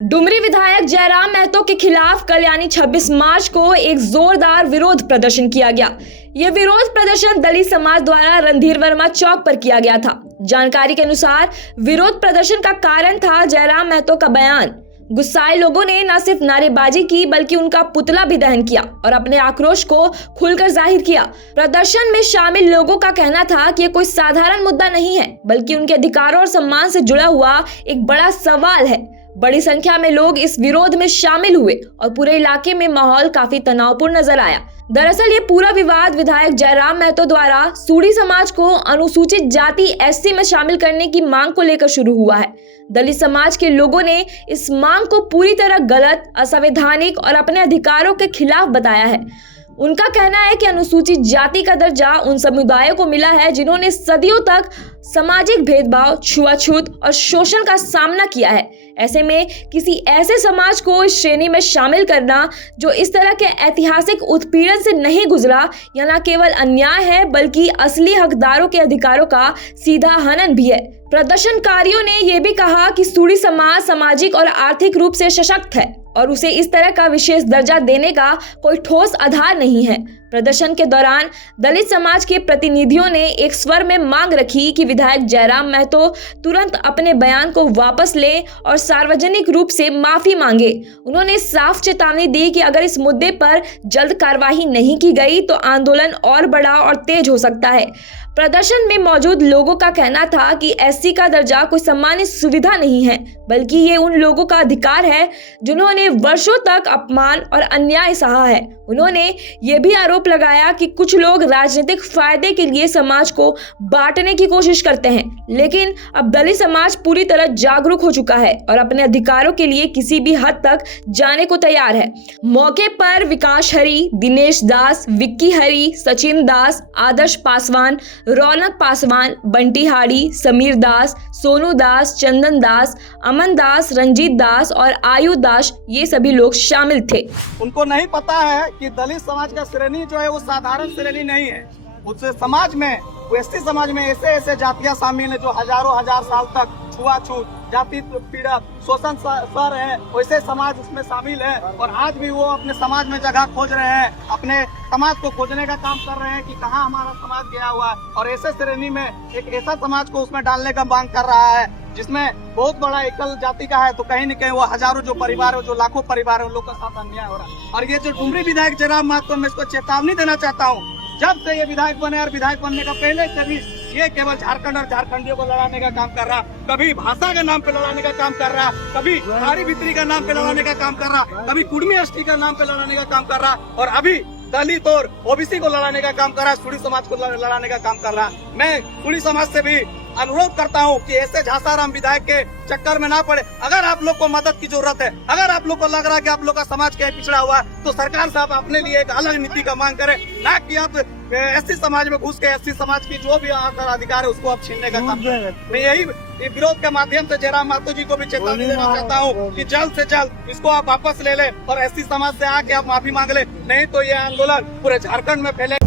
डुमरी विधायक जयराम महतो के खिलाफ कल यानी 26 मार्च को एक जोरदार विरोध प्रदर्शन किया गया। यह विरोध प्रदर्शन दलित समाज द्वारा रणधीर वर्मा चौक पर किया गया था। जानकारी के अनुसार विरोध प्रदर्शन का कारण था जयराम महतो का बयान। गुस्साए लोगों ने न सिर्फ नारेबाजी की बल्कि उनका पुतला भी दहन किया और अपने आक्रोश को खुलकर जाहिर किया। प्रदर्शन में शामिल लोगों का कहना था कि यह कोई साधारण मुद्दा नहीं है बल्कि उनके अधिकारों और सम्मान से जुड़ा हुआ एक बड़ा सवाल है। बड़ी संख्या में लोग इस विरोध में शामिल हुए और पूरे इलाके में माहौल काफी तनावपूर्ण नजर आया। दरअसल ये पूरा विवाद विधायक जयराम महतो द्वारा सूड़ी समाज को अनुसूचित जाति एससी में शामिल करने की मांग को लेकर शुरू हुआ है। दलित समाज के लोगों ने इस मांग को पूरी तरह गलत, असंवैधानिक और अपने अधिकारों के खिलाफ बताया है। उनका कहना है कि अनुसूचित जाति का दर्जा उन समुदायों को मिला है जिन्होंने सदियों तक सामाजिक भेदभाव, छुआछूत और शोषण का सामना किया है। ऐसे में किसी ऐसे समाज को इस श्रेणी में शामिल करना जो इस तरह के ऐतिहासिक उत्पीड़न से नहीं गुजरा, यह न केवल अन्याय है बल्कि असली हकदारों के अधिकारों का सीधा हनन भी है। प्रदर्शनकारियों ने यह भी कहा कि सूड़ी समाज सामाजिक और आर्थिक रूप से सशक्त है और उसे इस तरह का विशेष दर्जा देने का कोई ठोस आधार नहीं है। प्रदर्शन के दौरान दलित समाज के प्रतिनिधियों ने एक स्वर में मांग रखी कि विधायक जयराम महतो तुरंत अपने बयान को वापस ले और सार्वजनिक रूप से माफी मांगे। उन्होंने साफ चेतावनी दी कि अगर इस मुद्दे पर जल्द कार्रवाई नहीं की गई तो आंदोलन और बड़ा और तेज हो सकता है। प्रदर्शन में मौजूद लोगों का कहना था कि एससी का दर्जा कोई सम्मानित सुविधा नहीं है बल्कि ये उन लोगों का अधिकार है जिन्होंने वर्षों तक अपमान और अन्याय सहा है। उन्होंने ये भी आरोप लगाया कि कुछ लोग राजनीतिक फायदे के लिए समाज को बांटने की कोशिश करते हैं, लेकिन अब दलित समाज पूरी तरह जागरूक हो चुका है और अपने अधिकारों के लिए किसी भी हद तक जाने को तैयार है। मौके पर विकास हरी, दिनेश दास, विक्की हरी, सचिन दास, आदर्श पासवान, रौनक पासवान, बंटी हाड़ी, समीर दास, सोनू दास, चंदन दास, अमन दास, रंजीत दास और आयु दास, ये सभी लोग शामिल थे। उनको नहीं पता है कि दलित समाज का श्रेणी जो है वो साधारण श्रेणी नहीं है। उस समाज में, एसटी समाज में ऐसे जातियां शामिल है जो हजारों हजार साल तक छुआछूत, जाति पीड़ा, शोषण सह रहे हैं। वैसे समाज उसमें शामिल है और आज भी वो अपने समाज में जगह खोज रहे हैं, अपने समाज को खोजने का काम कर रहे हैं कि कहाँ हमारा समाज गया हुआ है। और ऐसे श्रेणी में एक ऐसा समाज को उसमें डालने का मांग कर रहा है जिसमें बहुत बड़ा एकल जाति का है, तो कहीं न कहीं वो हजारों जो परिवार है, जो लाखों परिवार है, उन लोगों के साथ अन्याय हो रहा है। और ये जो डुमरी विधायक जयराम महतो, मैं इसको चेतावनी देना चाहता हूँ, जब से ये विधायक बने और विधायक बनने का पहले से भी ये केवल झारखंड और झारखंडियों को लड़ाने का काम कर रहा, कभी भाषा के नाम पे लड़ाने का काम कर रहा, कभी खाड़ी भित्री का नाम पे लड़ाने का काम कर रहा, कभी कुर्मी एसटी का नाम पे लड़ाने का काम कर रहा और अभी दलित और ओबीसी को लड़ाने का काम कर रहा है, सूड़ी समाज को लड़ाने का काम कर रहा। मैं सूड़ी समाज से भी अनुरोध करता हूं कि ऐसे झासाराम विधायक के चक्कर में ना पड़े। अगर आप लोग को मदद की जरूरत है, अगर आप लोग को लग रहा है कि आप लोग का समाज क्या पिछड़ा हुआ है, तो सरकार साहब अपने लिए एक अलग नीति का मांग करे, ना कि आप एससी समाज में घुस के एससी समाज की जो भी अधिकार है उसको आप छीनने का काम। मैं यही विरोध के माध्यम से जयराम महतो जी को भी चेतावनी देना चाहता हूँ कि जल्द से जल्द इसको आप वापस ले ले और एससी समाज से आके आप माफी मांग ले, नहीं तो ये आंदोलन पूरे झारखंड में फैलेगा।